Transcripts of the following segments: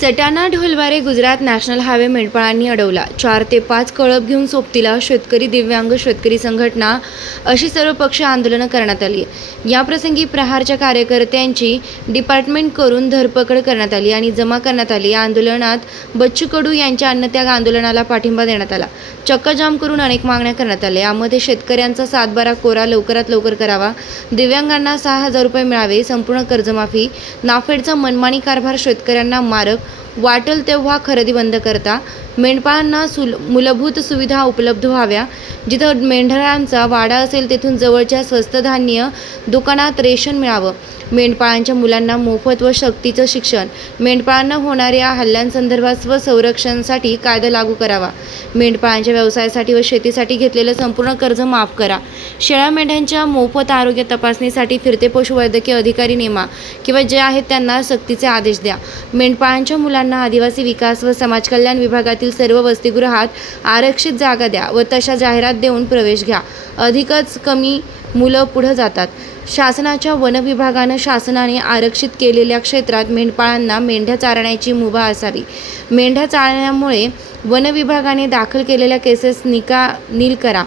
Satana Dholware Gujarat national highway मेंढपाळांनी अडवला. चार ते पाच कळप घेऊन सोबतीला शेतकरी दिव्यांग शेतकरी संघटना अशी सर्व पक्ष आंदोलनं करण्यात आली. याप्रसंगी प्रहारच्या कार्यकर्त्यांची डिपार्टमेंट करून धरपकड करण्यात आली आणि जमा करण्यात आली. या आंदोलनात बच्चू कडू यांच्या अन्नत्याग आंदोलनाला पाठिंबा देण्यात आला. चक्काजाम करून अनेक मागण्या करण्यात आल्या. यामध्ये शेतकऱ्यांचा सातबारा कोरा लवकरात लवकर करावा दिव्यांगांना सहा हजार रुपये मिळावे संपूर्ण कर्जमाफी नाफेडचा मनमानी कारभार शेतकऱ्यांना मारक वाटेल तेव्हा खरेदी बंद करता. मेंढपाळांना सुल मूलभूत सुविधा उपलब्ध व्हाव्या. जिथं मेंढरांचा वाडा असेल तेथून जवळच्या स्वस्त धान्य दुकानात रेशन मिळावं. मेंढपाळांच्या मुलांना मोफत व शक्तीचं शिक्षण. मेंढपाळांना होणाऱ्या हल्ल्यांसंदर्भात स्वसंरक्षणासाठी कायदा लागू करावा. मेंढपाळांच्या व्यवसायासाठी व शेतीसाठी घेतलेलं संपूर्ण कर्ज माफ करा. शेळ्या मेंढ्यांच्या मोफत आरोग्य तपासणीसाठी फिरते पशुवैद्यकीय अधिकारी नेमा किंवा जे आहेत त्यांना सक्तीचे आदेश द्या. मेंढपाळांच्या मुलांना आदिवासी विकास व समाज कल्याण विभागातील सर्व वसतिगृहात आरक्षित जागा द्या व तशा जाहिरात देऊन प्रवेश घ्या. अधिकच कमी मुलं पुढं जातात. शासनाच्या वन विभागानं शासनाने आरक्षित केलेल्या क्षेत्रात मेंढपाळांना मेंढ्या चारण्याची मुभा असावी. मेंढ्या चारण्यामुळे वन विभागाने दाखल केलेल्या केसेस निका नील करा.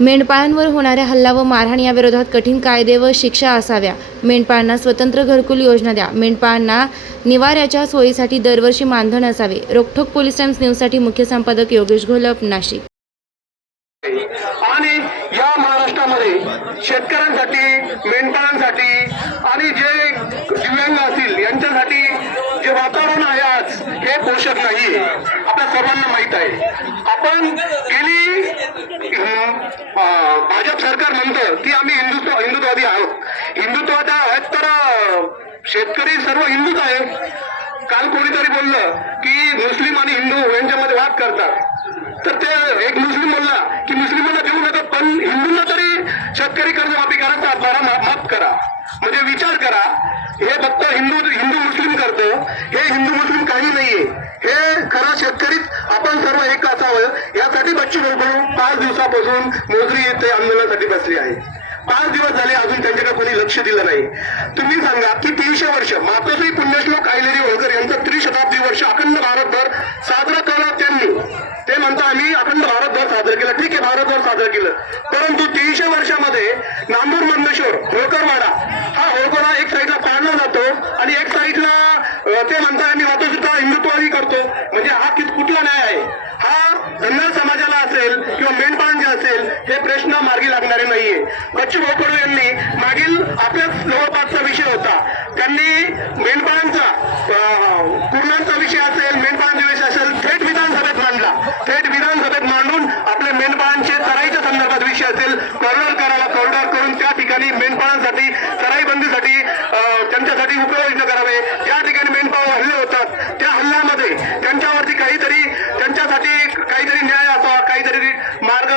मेंढपाळांवर होणाऱ्या हल्ला व मारहाण याविरोधात कठीण कायदे व शिक्षा असाव्या. मेंढपाळांना स्वतंत्र घरकुल योजना द्या. मेंढपाळांना निवाऱ्याच्या सोयीसाठी दरवर्षी मानधन असावे. रोखोक पोलीस टाइम्स न्यूजसाठी मुख्य संपादक योगेश घोलप नाशिक. आणि या महाराष्ट्रामध्ये शेतकऱ्यांसाठी मेंढपाळांसाठी आणि जे दिव्यांग असतील यांच्यासाठी जे वातावरण आहे आज हे पोषक नाही आपल्या सर्वांना माहीत आहे. आपण गेली भाजप सरकार म्हणतं की आम्ही हिंदुत्व हिंदुत्वादी आहोत. हिंदुत्वादी आहोत तर शेतकरी सर्व हिंदूच आहे. काल कोणीतरी बोललं की मुस्लिम आणि हिंदू यांच्यामध्ये वाद करतात. तर ते एक मुस्लिम बोलला की मुस्लिमांना देऊ नका पण हिंदूंना तरी शेतकरी कर्जमाफी करा सातबारा माफ करा. म्हणजे विचार करा. हे फक्त हिंदू हिंदू करतो. हे हिंदू मुस्लिम काही नाहीये. हे खरा शेतकरीच आपण सर्व एक असावं. यासाठी बच्ची कडू पाच दिवसापासून मोजरी येथे आंदोलनासाठी बसली आहे पाच दिवस झाले अजून त्यांच्याकडे कोणी लक्ष दिलं नाही. तुम्ही सांगा की तीनशे वर्ष मातोश्री पुण्यश्लोक आयलेरी होळकर यांचा त्रिशताब्दी वर्ष अखंड भारतभर साजरा केला त्यांनी. ते म्हणता आम्ही अखंड भारतभर साजरं केलं. ठीक आहे भारतभर साजरं केलं. परंतु तीनशे वर्षामध्ये नांदूर मंदेश्वर होळकरवाडा हा होळकरवाडा एक साईडला पाडला जातो आणि एक साईडला अं, ते म्हणता आम्ही सुद्धा हिंदुत्वही करतो. म्हणजे हा कित कुठला न्याय आहे? हा धनगर समाजाला असेल किंवा मेंढपाळांचे असेल हे प्रश्न मार्गी लागणारे नाहीये. बच्चू भाऊ कडू यांनी मागील आपल्याच जवळपासचा विषय होता. त्यांनी मेंढपाळांचा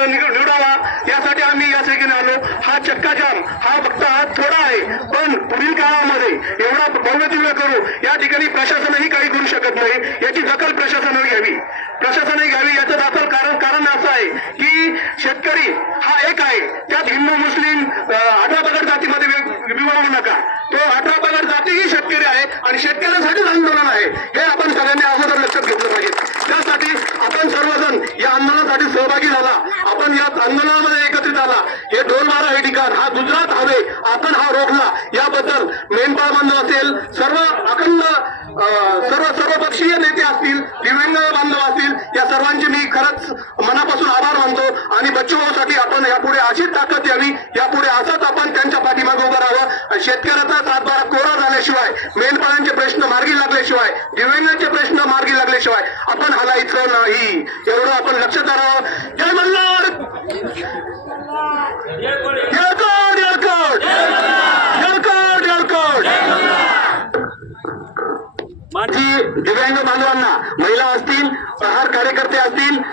निवडावा. यासाठी आम्ही या ठिकाणी आलो. हा चक्काजाम हा फक्त आज थोडा आहे. पण पुढील काळामध्ये एवढा भव्य करू या ठिकाणी प्रशासनही काही करू शकत नाही. याची दखल प्रशासनाने घ्यावी. प्रशासनाने घ्यावी याचं दाखल कारण कारण असं आहे की शेतकरी हा एक आहे. त्यात हिंदू मुस्लिम अठरा पगड जातीमध्ये विभागू नका. तो अठरा पगड जातीही शेतकरी आहे आणि शेतकऱ्यासाठीच आंदोलन आहे. हे आपण सगळ्यांनी अगोदर लक्षात घेतलं पाहिजे. त्यासाठी आपण सर्वजण या आंदोलनासाठी सहभागी झाला. आंदोलनामध्ये एकत्रित आला. हे ढोलमारा हे ठिकाण हा गुजरात हवे आपण हा रोखला. याबद्दल मेंढपाळ बांधव असेल सर्व अखंड सर्व सर्वपक्षीय नेते असतील दिव्यांग बांधव असतील या सर्वांचे मी खरंच मनापासून आभार मानतो. आणि बच्चू भाऊसाठी आपण यापुढे अशीच ताकद यावी यापुढे असंच शेतकऱ्याचा सातबारा कोरा झाल्याशिवाय मेंढपाळांचे प्रश्न मार्गी लागल्याशिवाय दिव्यांगांचे प्रश्न मार्गी लागल्याशिवाय आपण हलायचं नाही. एवढं आपण लक्ष राहावं जय मल्हार! माझी दिव्यांग बांधवांना महिला असतील प्रहार कार्यकर्ते असतील